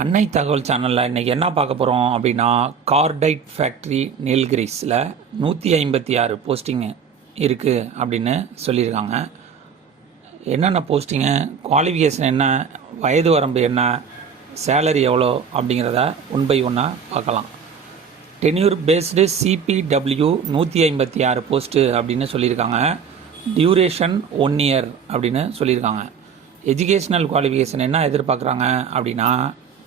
அன்னை தகவல் சேனலில் இன்றைக்கி என்ன பார்க்க போகிறோம் அப்படின்னா, கார்டைட் ஃபேக்ட்ரி நீல்கிரிஸில் 156 போஸ்டிங்கு இருக்குது அப்படின்னு சொல்லியிருக்காங்க. என்னென்ன போஸ்டிங்கு, குவாலிஃபிகேஷன் என்ன, வயது வரம்பு என்ன, சேலரி எவ்வளோ அப்படிங்கிறத ஒன் பை ஒன்னாக பார்க்கலாம். டென்யூர் பேஸ்டு சிபிடபிள்யூ 156 போஸ்ட்டு அப்படின்னு சொல்லியிருக்காங்க. டியூரேஷன் 1 இயர் அப்படின்னு சொல்லியிருக்காங்க. எஜுகேஷ்னல் குவாலிஃபிகேஷன் என்ன எதிர்பார்க்குறாங்க அப்படின்னா,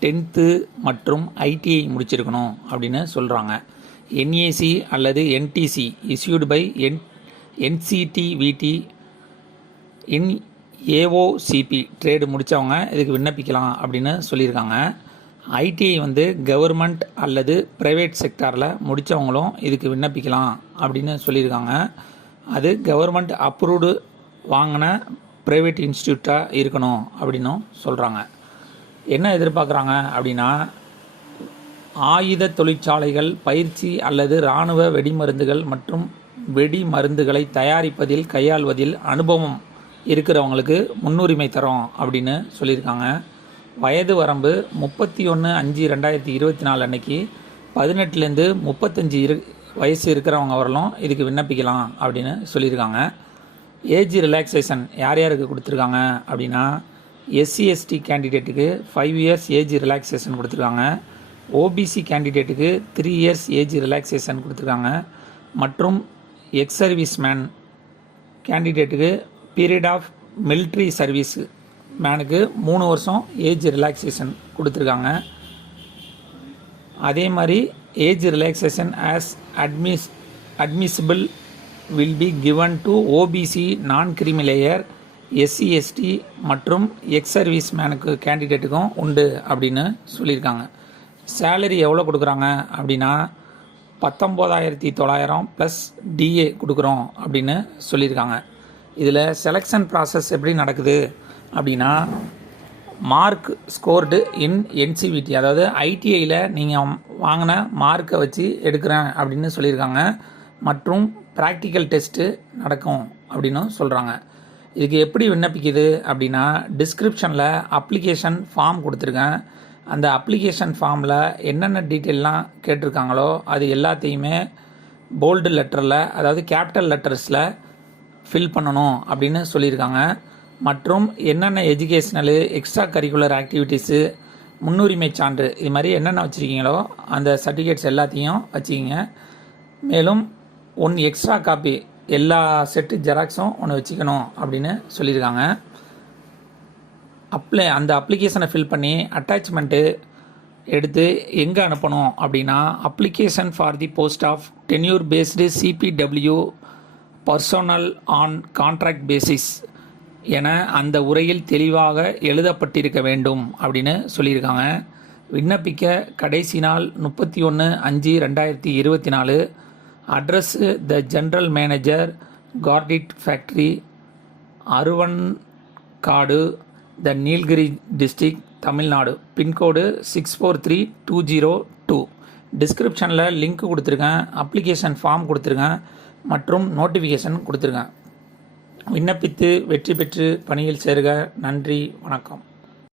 10th மற்றும் ஐடிஐ முடிச்சிருக்கணும் அப்படின்னு சொல்கிறாங்க. என்ஏசி அல்லது NTC issued by NCVT in AOCP trade முடித்தவங்க இதுக்கு விண்ணப்பிக்கலாம் அப்படின்னு சொல்லியிருக்காங்க. ஐடிஐ கவர்மெண்ட் அல்லது ப்ரைவேட் செக்டாரில் முடித்தவங்களும் இதுக்கு விண்ணப்பிக்கலாம் அப்படின்னு சொல்லியிருக்காங்க. அது கவர்மெண்ட் அப்ரூவ்டு வாங்கின ப்ரைவேட் இன்ஸ்டியூட்டாக இருக்கணும் அப்படின்னும் சொல்கிறாங்க. என்ன எதிர்பார்க்குறாங்க அப்படின்னா, ஆயுத தொழிற்சாலைகள் பயிற்சி அல்லது இராணுவ வெடிமருந்துகள் மற்றும் வெடிமருந்துகளை தயாரிப்பதில் கையாள்வதில் அனுபவம் இருக்கிறவங்களுக்கு முன்னுரிமை தரோம் அப்படின்னு சொல்லியிருக்காங்க. வயது வரம்பு 31/5/2024 அன்னைக்கு 18லேருந்து 35 வயசு இருக்கிறவங்க வரலும் இதுக்கு விண்ணப்பிக்கலாம் அப்படின்னு சொல்லியிருக்காங்க. ஏஜ் ரிலாக்ஸேஷன் யார் யாருக்கு கொடுத்துருக்காங்க அப்படின்னா, எஸ்சி/எஸ்டி கேண்டிடேட்டுக்கு 5 இயர்ஸ் ஏஜ் ரிலாக்ஸேஷன் கொடுத்துருக்காங்க. ஓபிசி கேண்டிடேட்டுக்கு 3 இயர்ஸ் ஏஜ் ரிலாக்ஸேஷன் கொடுத்துருக்காங்க. மற்றும் எக்ஸ் சர்வீஸ் மேன் கேண்டிடேட்டுக்கு பீரியட் ஆஃப் மிலிட்ரி சர்வீஸ் மேனுக்கு 3 வருஷம் ஏஜ் ரிலாக்ஸேஷன் கொடுத்துருக்காங்க. அதே மாதிரி age relaxation as admissible will be given to OBC non creamy layer SC ST மற்றும் எக்ஸ் சர்வீஸ் மேனுக்கு கேண்டிடேட்டுக்கும் உண்டு அப்படின்னு சொல்லியிருக்காங்க. சேலரி எவ்வளோ கொடுக்குறாங்க அப்படின்னா, 19,900 ப்ளஸ் டிஏ கொடுக்குறோம் அப்படின்னு சொல்லியிருக்காங்க. இதில் செலெக்ஷன் ப்ராசஸ் எப்படி நடக்குது அப்படின்னா, மார்க் ஸ்கோர்டு இன் என்சிவிடி, அதாவது ஐடிஐயில் நீங்கள் வாங்கின மார்க்கை வச்சு எடுக்கிறேன் அப்படின்னு சொல்லியிருக்காங்க. மற்றும் ப்ராக்டிக்கல் டெஸ்ட்டு நடக்கும் அப்படின்னு சொல்கிறாங்க. இதுக்கு எப்படி விண்ணப்பிக்குது அப்படின்னா, டிஸ்கிரிப்ஷனில் அப்ளிகேஷன் ஃபார்ம் கொடுத்துருக்கேன். அந்த அப்ளிகேஷன் ஃபார்மில் என்னென்ன டீட்டெயிலாம் கேட்டிருக்காங்களோ அது எல்லாத்தையுமே போல்டு லெட்டரில், அதாவது கேபிட்டல் லெட்டர்ஸில் ஃபில் பண்ணணும் அப்படின்னு சொல்லியிருக்காங்க. மற்றும் என்னென்ன எஜுகேஷ்னலு, எக்ஸ்ட்ரா கரிக்குலர் ஆக்டிவிட்டீஸு, முன்னுரிமை சான்று, இது மாதிரி என்னென்ன வச்சுருக்கீங்களோ அந்த சர்டிஃபிகேட்ஸ் எல்லாத்தையும் வச்சுக்கிங்க. மேலும் 1 எக்ஸ்ட்ரா காப்பி, எல்லா செட்டு ஜெராக்ஸும் ஒன்று வச்சுக்கணும் அப்படின்னு சொல்லியிருக்காங்க. அந்த அப்ளிகேஷனை ஃபில் பண்ணி அட்டாச்மெண்ட்டு எடுத்து எங்கே அனுப்பணும் அப்படின்னா, application for the post of tenure based CPW personnel on contract basis என அந்த உரையில் தெளிவாக எழுதப்பட்டிருக்க வேண்டும் அப்படின்னு சொல்லியிருக்காங்க. விண்ணப்பிக்க கடைசி நாள் 31/5/2024. Address the general manager, cordite factory, Aruvankadu, the Nilgiri district, Tamil Nadu. Pincode 643202. டிஸ்கிரிப்ஷனில் லிங்க் கொடுத்துருக்கேன், அப்ளிகேஷன் ஃபார்ம் கொடுத்துருக்கேன் மற்றும் நோட்டிஃபிகேஷன் கொடுத்துருக்கேன். விண்ணப்பித்து வெற்றி பெற்று பணியில் சேருக. நன்றி, வணக்கம்.